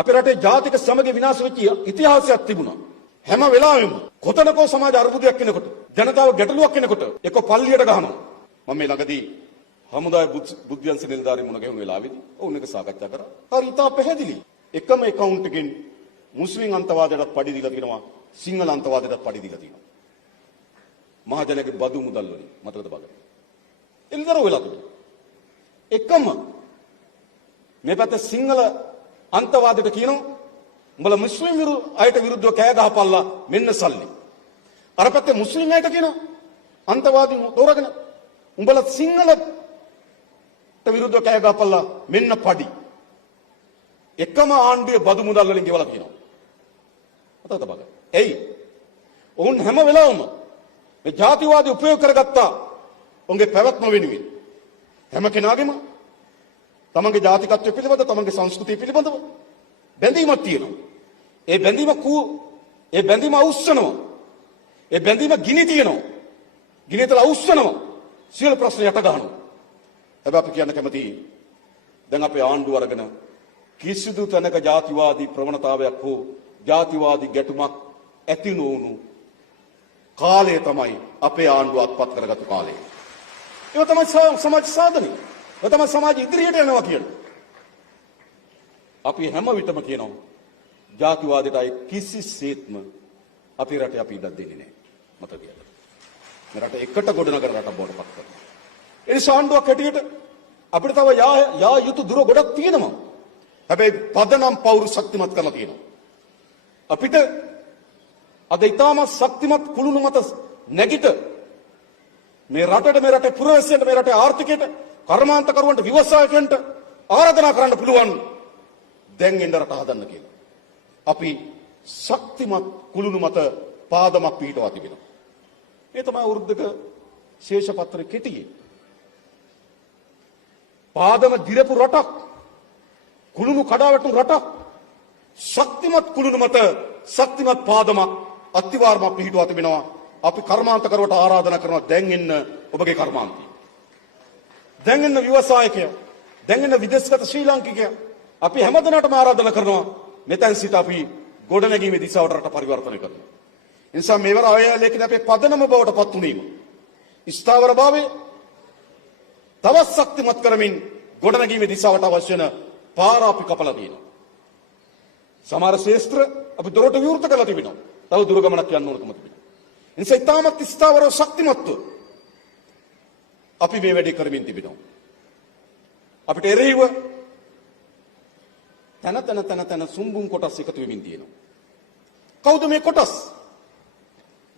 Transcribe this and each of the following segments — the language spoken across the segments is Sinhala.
අපේ රටේ ජාතික සමගිය විනාශ වෙච්ච ඉතිහාසයක් තිබුණා. හැම වෙලාවෙම කොතනකෝ සමාජ අර්බුදයක් වෙනකොට, ජනතාව ගැටලුවක් වෙනකොට එක්ක පල්ලියට ගහනවා. මම මේ ළඟදී හමුදාය බුද්ධ්‍යංශ නිලධාරීන් මුණ ගැහුණු වෙලාවේදී ඔවුන් එක සාකච්ඡා කරා. හරි ඉතා පැහැදිලි. එකම account එකෙන් මුස්ලිම් අන්තවාදයටත් පඩි දීලා තියෙනවා, සිංහල අන්තවාදයටත් පඩි දීලා තියෙනවා. මහජනගේ බදු මුදල් වලින් මතකද බලන්න. එල්දර වෙලා තිබුණා. එකම මේ පැත්ත සිංහල අන්තවාදයට කියනවා උඹලා මුස්ලිම් අයට විරුද්ධව කෑ ගහපල්ලා මෙන්න සල්ලි. අර පැත්තේ මුස්ලිම් අයට කියනවා අන්තවාදීන් තෝරගෙන උඹලා සිංහලට විරුද්ධව කෑ ගහපල්ලා මෙන්න පඩි. එකම ආණ්ඩුවේ බදු මුදල් වලින් ගෙවලා කියනවා. මතකද බලන්න. එයි ඔවුන් හැම වෙලාවෙම මේ ජාතිවාදී උපයෝග කරගත්තා උන්ගේ පැවැත්ම වෙනුවෙන්. හැම කෙනාගේම තමන්ගේ ජාතිකත්වය පිළිබඳව, තමන්ගේ සංස්කෘතිය පිළිබඳව බැඳීමක් තියෙනවා. ඒ බැඳීම අවුස්සනවා. ඒ බැඳීම ගිනි තියනවා. ගිනිතල අවුස්සනවා. සියලු ප්‍රශ්න යට ගන්නවා. හැබැයි අපි කියන්න කැමතියි දැන් අපේ ආණ්ඩුව අරගෙන කිසිදු තැනක ජාතිවාදී ප්‍රවණතාවයක් හෝ ජාතිවාදී ගැටුමක් ඇති නොවුණු කාලය තමයි අපේ ආණ්ඩුව අත්පත් කරගත්තු කාලය. ඒක තමයි සමාජ සාධනය. ඒක තමයි සමාජ ඉදිරියට යනවා කියන්නේ. අපි හැම විටම කියනවා ජාතිවාදයට අය කිසිසේත්ම අපේ රටේ අපි ඉඩක් දෙන්නේ නැහැ. මතක තියාගන්න. මේ රට එකට ගොඩනගන රටක් බවට පත් කරනවා. ඒ නිසා ආණ්ඩුවක් හැටියට අපිට තව යා යුතු දුර ගොඩක් තියෙනවා. හැබැයි පදනම් පෞරු ශක්තිමත් කරලා තියෙනවා. අපිට අද ඊටම ශක්තිමත් කුළුණු මත නැගිට මේ රටේ පුරවැසියන්ට, මේ රටේ ආර්ථිකයට, කර්මාන්තකරුවන්ට, ව්‍යවසායකයන්ට ආරාධනා කරන්න පුළුවන් දැන් එන්න රට හදන්න කියලා. අපි ශක්තිමත් කුළුණු මත පාදමක් පිහිටවා තිබෙනවා. මේ තමයි වෘද්ධක ශේෂපත්‍ර කෙටියේ. පාදම දිරපු රටක්, කුළුණු කඩාවැටුණු රටක්, ශක්තිමත් කුළුණු මත ශක්තිමත් පාදමක් අත්තිවාරමක් පිහිටවා තිබෙනවා. අපි කර්මාන්තකරුවට ආරාධනා කරනවා දැන් එන්න ඔබගේ කර්මාන්තය. දැන් එන්න ව්‍යවසායකයා, දැන් එන්න විදේශගත ශ්‍රී ලාංකිකයා. අපි හැමදෙනාටම ආරාධනා කරනවා මෙතෙන් සිට අපි ගොඩනැගීමේ දිශාවට රට පරිවර්තනය කරනවා. ඒ නිසා මේවර ආයලේඛන අපේ පදනම බවට පත් වුණීම ස්ථාවරභාවය තවත් ශක්තිමත් කරමින් ගොඩනැගීමේ දිශාවට අවශ්‍ය වෙන පාර අපි කපලා තියෙනවා. සමහර ශේෂ්ත්‍ර අපි දොරට විවෘත කරලා තිබෙනවා. තව දුර ගමනක් යන්න ඕනකම තිබෙනවා. ඒ නිසා ඊටමත් ස්ථාවරව ශක්තිමත්ව අපි මේ වැඩේ කරමින් තිබෙනවා. අපිට එරෙහිව තන සුම්බුන් කොටස් එකතු වෙමින් තියෙනවා. කවුද මේ කොටස්?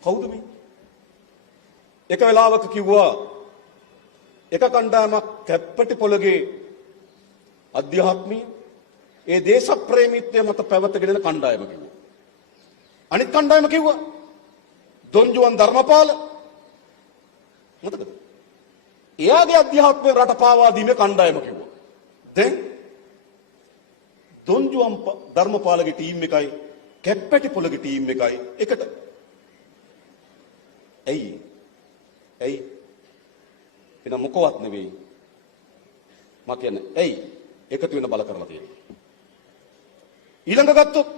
කවුද මේ? එක වෙලාවක කිව්වා එක කණ්ඩායමක් කැප්පටි පොළගේ අධ්‍යාත්මීය ඒ දේශ ප්‍රේමීත්වය මත පැවතගෙන යන කණ්ඩායම කිව්වා. අනිත් කණ්ඩායම කිව්වා දොන්ජුවන් ධර්මපාල. මතකද? එයාගේ අධ්‍යාත්මය රට පාවා දීමේ කණ්ඩායම කිව්වා. දැන් දොන්ජුවන් ධර්මපාලගේ ටීම් එකයි කැප්පටි පොළගේ ටීම් එකයි එකට. ඇයි? එන මොකවත් නෙවෙයි. මම කියන්නේ ඇයි එකතු වෙන බල කරලා තියෙන්නේ. ඊළඟ ගත්තොත්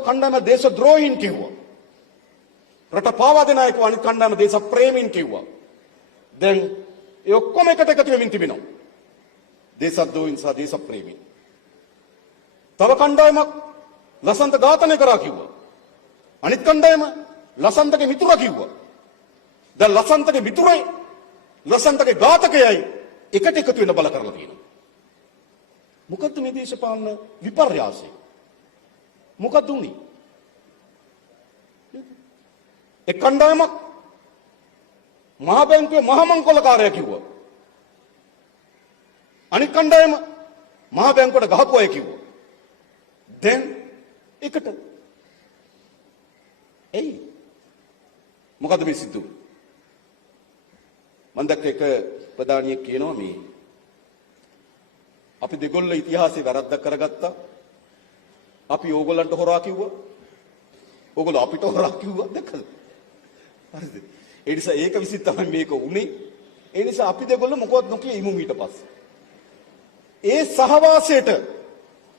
කණ්ඩායම දේශ ද්‍රෝහීන් කිව්වා. රට පාවා දෙන අය අනිත් කණ්ඩායම දේශ ප්‍රේමීන් කිව්වා. දැන් ඒ ඔක්කොම එකට එකතු වෙමින් තිබෙනවා. දේශද්‍රෝහීන් සහ දේශ ප්‍රේමීන්. තව කණ්ඩායමක් ලසන්ත ඝාතනය කරා කිව්වා. අනිත් කණ්ඩායම ලසන්තගේ මිතුරා කිව්වා. දැන් ලසන්තගේ මිතුරයි ලසන්තගේ ඝාතකයයි එකට එකතු වෙන බල කරලා තියෙනවා. මොකද්ද මේ දේශපාලන විපර්යාසය? මොකද්ද උනේ? එක් කණ්ඩායමක් මහා බැංකුවේ මහමංකොල්ලකාරයා කිව්වා. අනිත් කණ්ඩායම මහා බැංකුවට ගහපු අය කිව්වා. දැන් එකට එයි මොකද්ද මේ සිද්ධ වුනේ? මම දැක්ක එක ප්‍රධානියෙක් කියනවා මේ අපි දෙගොල්ල ඉතිහාසයේ වැරද්දක් කරගත්තා. අපි ඕගොල්ලන්ට හොරා කිව්වා. ඕගොල්ලෝ අපිට හොරා කිව්වා. දැක්කද? හරිද? ඒ නිසා ඒක විසින් තමයි මේක උනේ. ඒ නිසා අපි දෙගොල්ල මොකවත් නොකිය ඉමු ඊට පස්සේ. ඒ සහවාසයට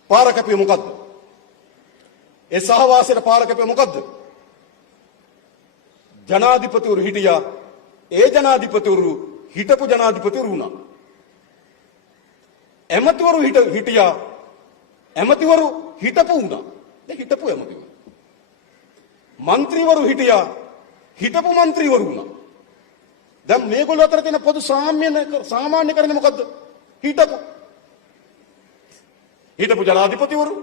පාර කැපුවේ මොකද්ද? ඒ සහවාසයට පාර කැපුවේ මොකද්ද? ජනාධිපතිවරු හිටියා. ඒ ජනාධිපතිවරු හිටපු ජනාධිපතිවරු වුණා. ඇමතිවරු හිටියා. ඇමතිවරු හිටපු වුණා. දැන් හිටපු ඇමතිවරු. මන්ත්‍රීවරු හිටියා. හිටපු මන්ත්‍රීවරු වුණා. දැන් මේගොල්ලෝ අතර තියෙන පොදු සාමාන්‍යකරණය මොකද්ද? හිටපු ජනාධිපතිවරු,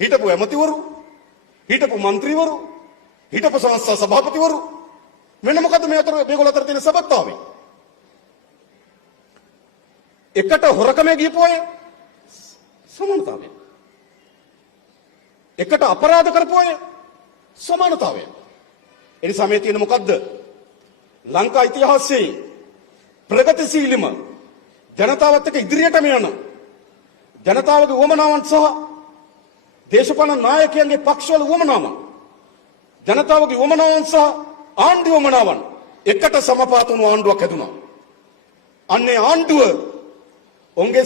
හිටපු ඇමතිවරු, හිටපු මන්ත්‍රීවරු, හිටපු සංස්ථා සභාපතිවරු. මෙන්න මොකද්ද මේගොල්ලෝ අතර තියෙන සබත්තාවය? එකට හොරකමේ ගියපු අය සමානතාවය. එකට අපරාධ කරපු අය සමානතාවය. එනිසා මේ තියෙන මොකද්ද? ලංකා ඉතිහාසයේ ප්‍රගතිශීලීම ජනතාවත් එක්ක ඉදිරියටම යන ජනතාවගේ උවමනාවන් සහ දේශපාලන නායකයන්ගේ පක්ෂවල උවමනාවන් ජනතාවගේ උවමනාවන් සහ ආණ්ඩු උවමනාවන් එකට සමපාත වුණු ආණ්ඩුවක් හැදුනා. අන්නේ ආණ්ඩුව ඔවුන්ගේ